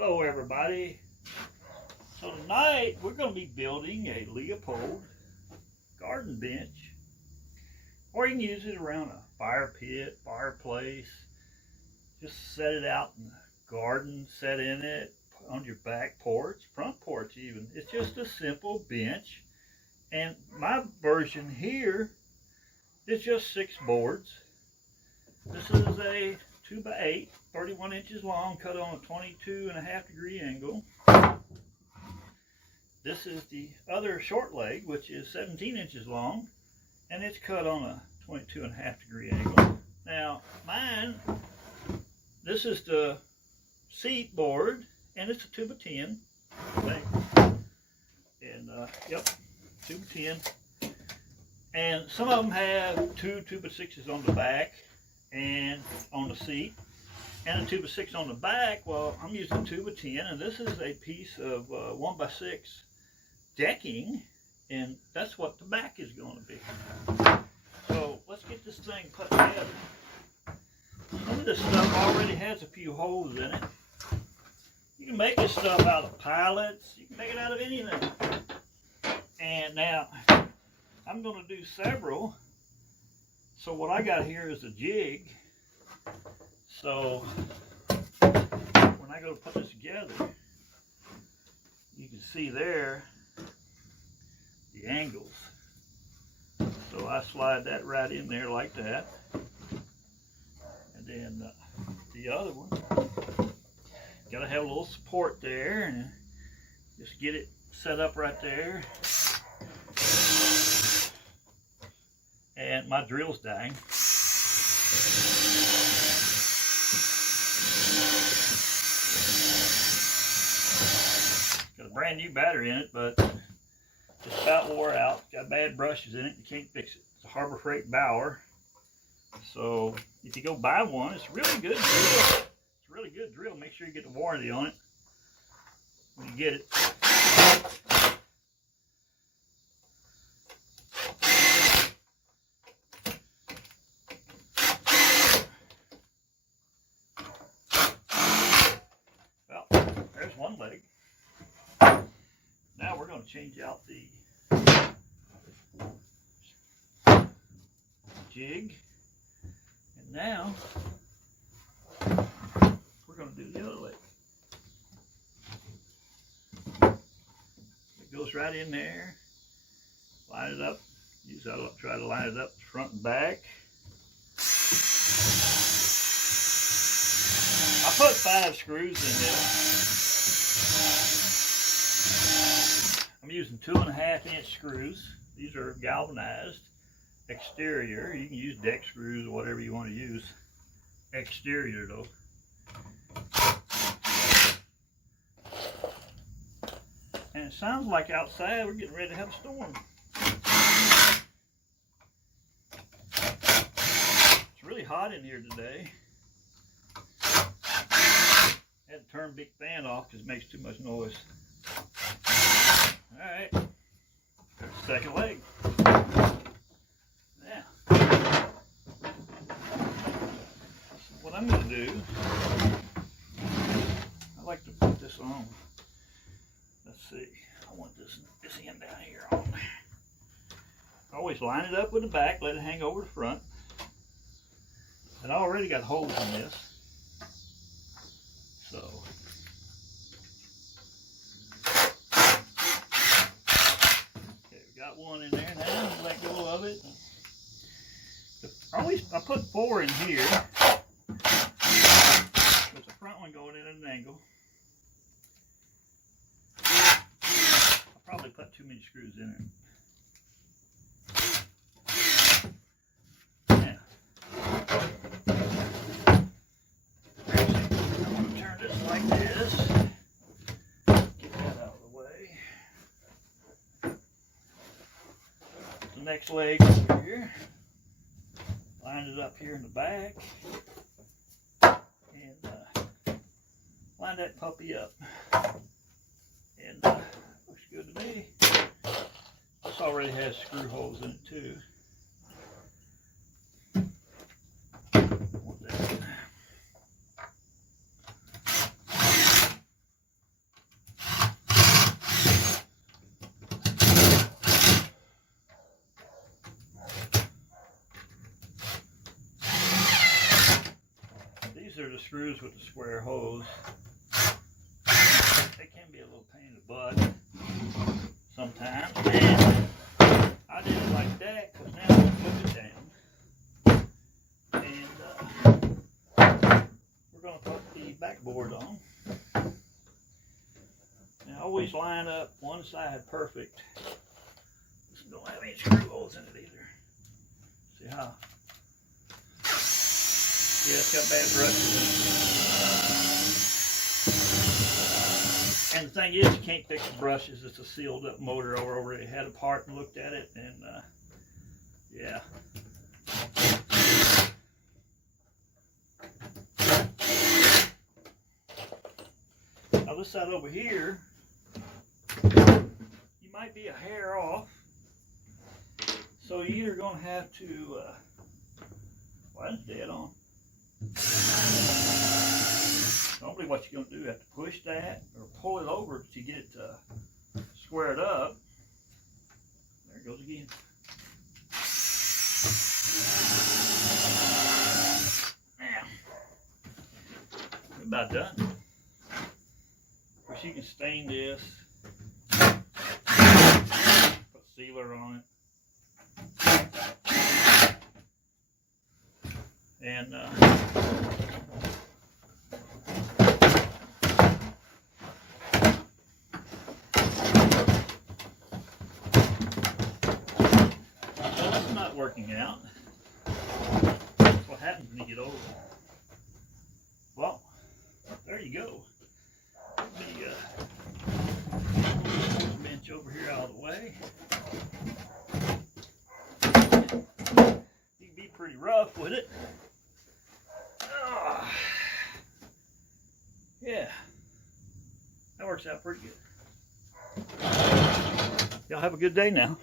Hello everybody. So tonight we're going to be building a Leopold garden bench, or you can use it around a fire pit, fireplace. Just set it out in the garden, set in it on your back porch, front porch even. It's just a simple bench, and my version here is just 6 boards. This is a 2x8, 31 inches long, cut on a 22.5-degree angle. This is the other short leg, which is 17 inches long, and it's cut on a 22.5-degree angle. Now, mine, this is the seat board, and it's a 2x10 thing. And, yep, 2x10. And some of them have 2 2x6s on the back and on the seat, and a 2x6 on the back. Well, I'm using 2x10, and this is a piece of 1x6 decking, and that's what the back is going to be. So let's get this thing put together. Some of this stuff already has a few holes in it. You can make this stuff out of pallets. You can make it out of anything. And now I'm going to do several. So what I got here is a jig. So when I go to put this together, you can see there the angles. So I slide that right in there like that. And then the other one, got to have a little support there, and just get it set up right there. And my drill's dying. Got a brand new battery in it, but it's about wore out. Got bad brushes in it. You can't fix it. It's a Harbor Freight Bauer. So if you go buy one, it's a really good drill. It's a really good drill. Make sure you get the warranty on it when you get it. One leg. Now we're going to change out the jig, and now we're going to do the other leg. It goes right in there. Line it up. Try to line it up front and back. I put 5 screws in there. I'm using 2.5-inch screws. These are galvanized. Exterior. You can use deck screws or whatever you want to use. Exterior though. And it sounds like outside we're getting ready to have a storm. It's really hot in here today. Had to turn big fan off because it makes too much noise. Alright, second leg. Now, what I'm going to do, I like to put this on. Let's see, I want this end down here on. Always line it up with the back, let it hang over the front. And I already got holes in this. So, okay, we got one in there now. Let go of it. I put 4 in here with the front one going in at an angle. I probably put too many screws in it. Like this. Get that out of the way. The next leg over here. Line it up here in the back. And line that puppy up. And looks good to me. This already has screw holes in it too. the screws with the square hose. They can be a little pain in the butt sometimes. And I did it like that because now I can put it down. And we're going to put the backboard on. Now always line up one side perfect. This don't have any screw holes in it either. See how? Yeah, it's got bad brushes in it. And the thing is, you can't fix the brushes. It's a sealed up motor. I already had a part and looked at it, and yeah. Now this side over here, you might be a hair off. So you're either going to have to, well, that's dead on. Normally what you're going to do, you have to push that or pull it over to get it squared up. There it goes again. Now, we're about done. Of course, you can stain this, put sealer on it. And that's not working out. That's what happens when you get old. Well, there you go. Let me bench over here out of the way. You can be pretty rough with it. Yeah, that works out pretty good. Y'all have a good day now.